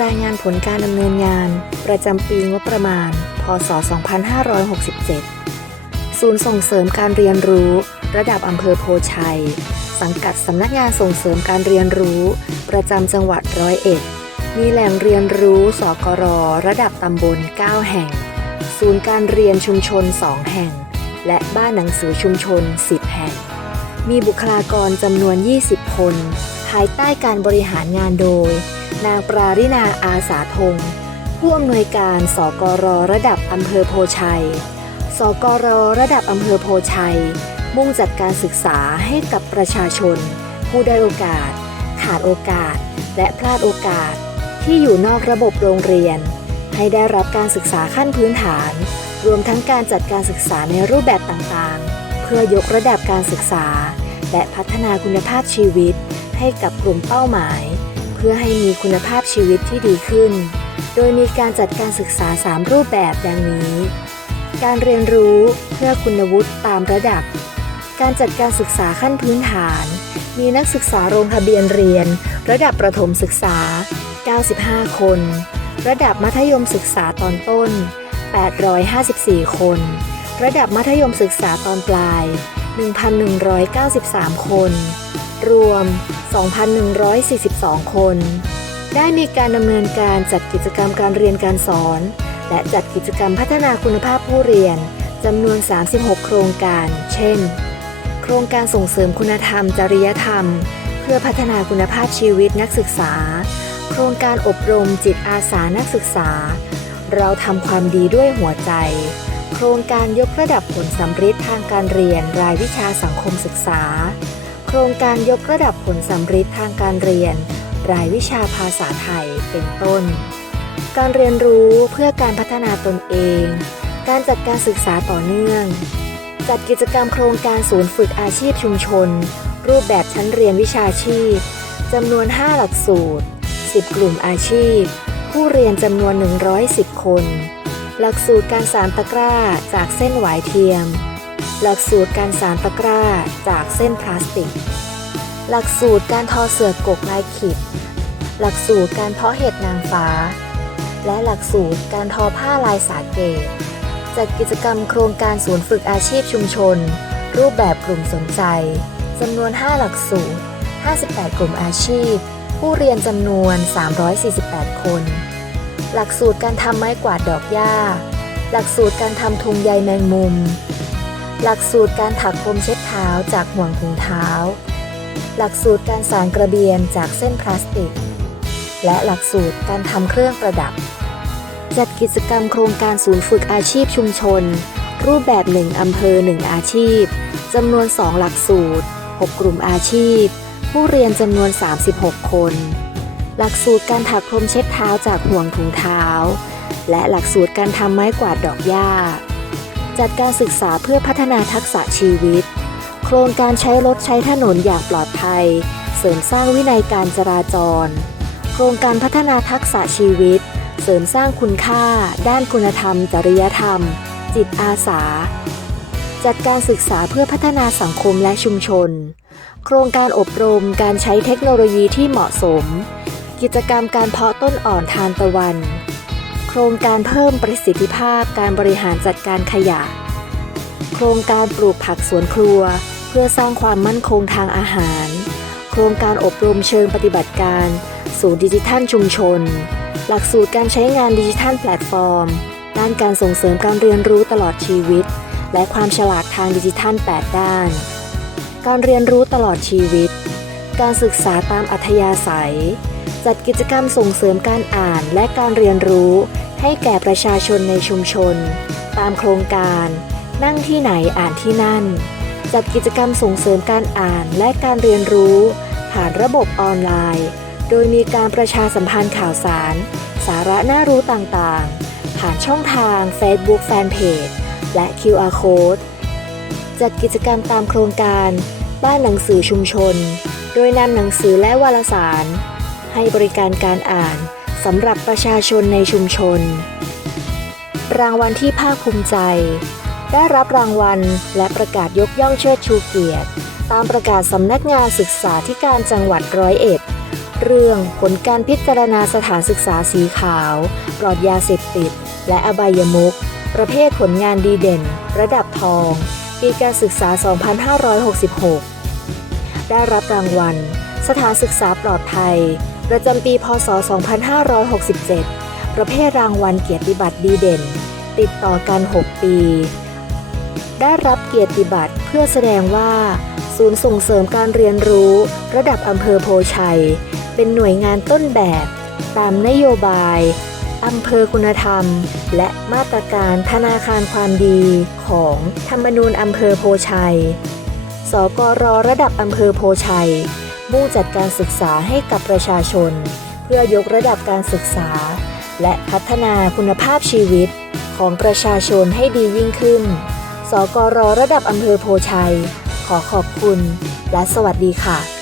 รายงานผลการดำเนินงาน ประจำปีงบประมาณ พศ 2567 ศูนย์ส่งเสริมการเรียนรู้ ระดับอำเภอโพชัย สังกัดสำนักงานส่งเสริมการเรียนรู้ ประจำจังหวัดร้อยเอ็ด มีแหล่งเรียนรู้สกรระดับตำบล 9 แห่ง ศูนย์การเรียนชุมชน 2 แห่ง และบ้านหนังสือชุมชน 10 แห่ง มีบุคลากรจำนวน 20 คน ภายใต้การบริหารงานโดย นางปรารินาอาสาธง ผู้อำนวยการสกรระดับอำเภอโพชัย สกรระดับอำเภอโพชัย มุ่งจัดการศึกษาให้กับประชาชน ผู้ได้โอกาส ขาดโอกาส และพลาดโอกาส ที่อยู่นอกระบบโรงเรียน ให้ได้รับการศึกษาขั้นพื้นฐาน รวมทั้งการจัดการศึกษาในรูปแบบต่างๆ เพื่อยกระดับการศึกษาและพัฒนาคุณภาพชีวิต ให้กับกลุ่มเป้าหมาย เพื่อให้มีคุณภาพชีวิตที่ดีขึ้น โดยมีการจัดการศึกษา 3 รูปแบบดังนี้ การเรียนรู้เพื่อคุณวุฒิตามระดับ การจัดการศึกษาขั้นพื้นฐาน มีนักศึกษาลงทะเบียนเรียน ระดับประถมศึกษา 95 คน ระดับมัธยมศึกษาตอนต้น 854 คน ระดับมัธยมศึกษาตอนปลาย 1,193 คน รวม 2,142 คน ได้มีการดำเนินการจัดกิจกรรมการเรียนการสอน และจัดกิจกรรมพัฒนาคุณภาพผู้เรียนจำนวน 36 โครงการ เช่น โครงการส่งเสริมคุณธรรม จริยธรรม เพื่อพัฒนาคุณภาพชีวิตนักศึกษา โครงการอบรมจิตอาสานักศึกษา เราทำความดีด้วยหัวใจ โครงการยกระดับผลสำฤทธิ์ทางการเรียนรายวิชาสังคมศึกษา ครงการยกระดับผลสำฤทธิ์ทางการเรียน รายวิชาภาษาไทยเป็นต้น การเรียนรู้เพื่อการพัฒนาตนเอง การจัดการศึกษาต่อเนื่อง จัดกิจกรรมโครงการศูนย์ฝึกอาชีพชุมชน รูปแบบชั้นเรียนวิชาชีพจำนวน 5 หลักสูตร 10 กลุ่มอาชีพ ผู้เรียนจำนวน 110 คน หลักสูตรการสารตะกร้าจากเส้นหวายเทียม หลักสูตรการสารตะกร้าจากเส้นพลาสติก หลักสูตรการทอเสือกกลายขีด หลักสูตรการเพาะเห็ดนางฟ้า และหลักสูตรการทอผ้าลายสาเกตจัดกิจกรรมโครงการศูนย์ฝึกอาชีพชุมชน รูปแบบกลุ่มสนใจจำนวน 5 หลักสูตร 58 กลุ่มอาชีพ ผู้เรียนจำนวน 348 คน หลักสูตรการทำไม้กวาดดอกหญ้า หลักสูตรการทำทุงใยแมงมุม หลักสูตรการถักพรมเช็ดเท้าจากห่วงถุงเท้า หลักสูตรการสานกระเบียนจากเส้นพลาสติก และหลักสูตรการทำเครื่องประดับ จัดกิจกรรมโครงการศูนย์ฝึกอาชีพชุมชน รูปแบบหนึ่งอำเภอหนึ่งอาชีพจำนวน 2 หลักสูตร 6 กลุ่มอาชีพ ผู้เรียนจำนวน 36 คน หลักสูตรการถักพรมเช็ดเท้าจากห่วงถุงเท้า และหลักสูตรการทำไม้กวาดดอกหญ้า จัดการศึกษาเพื่อพัฒนาทักษะชีวิต โครงการใช้รถใช้ถนนอย่างปลอดภัย เสริมสร้างวินัยการจราจร โครงการพัฒนาทักษะชีวิต เสริมสร้างคุณค่า ด้านคุณธรรม จริยธรรม จิตอาสา จัดการศึกษาเพื่อพัฒนาสังคมและชุมชน โครงการอบรมการใช้เทคโนโลยีที่เหมาะสม กิจกรรมการเพาะต้นอ่อนทานตะวัน โครงการเพิ่มประสิทธิภาพการบริหารจัดการขยะ โครงการปลูกผักสวนครัว เพื่อสร้างความมั่นคงทางอาหาร โครงการอบรมเชิงปฏิบัติการศูนย์ดิจิทัลชุมชน หลักสูตรการใช้งานดิจิทัลแพลตฟอร์ม ด้านการส่งเสริมการเรียนรู้ตลอดชีวิต และความฉลาดทางดิจิทัล 8 ด้าน การเรียนรู้ตลอดชีวิต การศึกษาตามอัธยาศัย จัดกิจกรรมส่งเสริมการอ่านและการเรียนรู้ ให้แก่ประชาชนในชุมชน ตามโครงการ นั่งที่ไหนอ่านที่นั่น จัดกิจกรรมส่งเสริมการอ่านและการเรียนรู้ ผ่านระบบออนไลน์ โดยมีการประชาสัมพันธ์ข่าวสาร สาระน่ารู้ต่างๆ ผ่านช่องทาง Facebook Fanpage และ QR Code จัดกิจกรรมตามโครงการ บ้านหนังสือชุมชน โดยนำหนังสือและวารสาร ให้บริการการอ่าน สำหรับประชาชนในชุมชน รางวัลที่ภาคภูมิใจ ได้รับรางวัลและประกาศยกย่องเชิดชูเกียรติ ตามประกาศสำนักงานศึกษาธิการจังหวัดร้อยเอ็ด เรื่องผลการพิจารณาสถานศึกษาสีขาว ปลอดยาเสพติด และอบายมุขประเภทผลงานดีเด่น ระดับทอง ปีการศึกษา 2566 ได้รับรางวัล สถานศึกษาปลอดภัย ประจำปีพศ 2567 ประเภทรางวัลเกียรติบัตรดีเด่น ติดต่อกัน 6 ปี ได้รับเกียรติบัตรเพื่อแสดงว่า ศูนย์ส่งเสริมการเรียนรู้ระดับอำเภอโพชัย เป็นหน่วยงานต้นแบบ ตามนโยบายอำเภอคุณธรรม และมาตรการธนาคารความดีของธรรมนูญอำเภอโพชัย สกรระดับอำเภอโพชัย มุ่งจัดการศึกษาให้กับประชาชน เพื่อยกระดับการศึกษา และพัฒนาคุณภาพชีวิตของประชาชนให้ดียิ่งขึ้น สกรระดับอำเภอโพชัย ขอขอบคุณ และสวัสดีค่ะ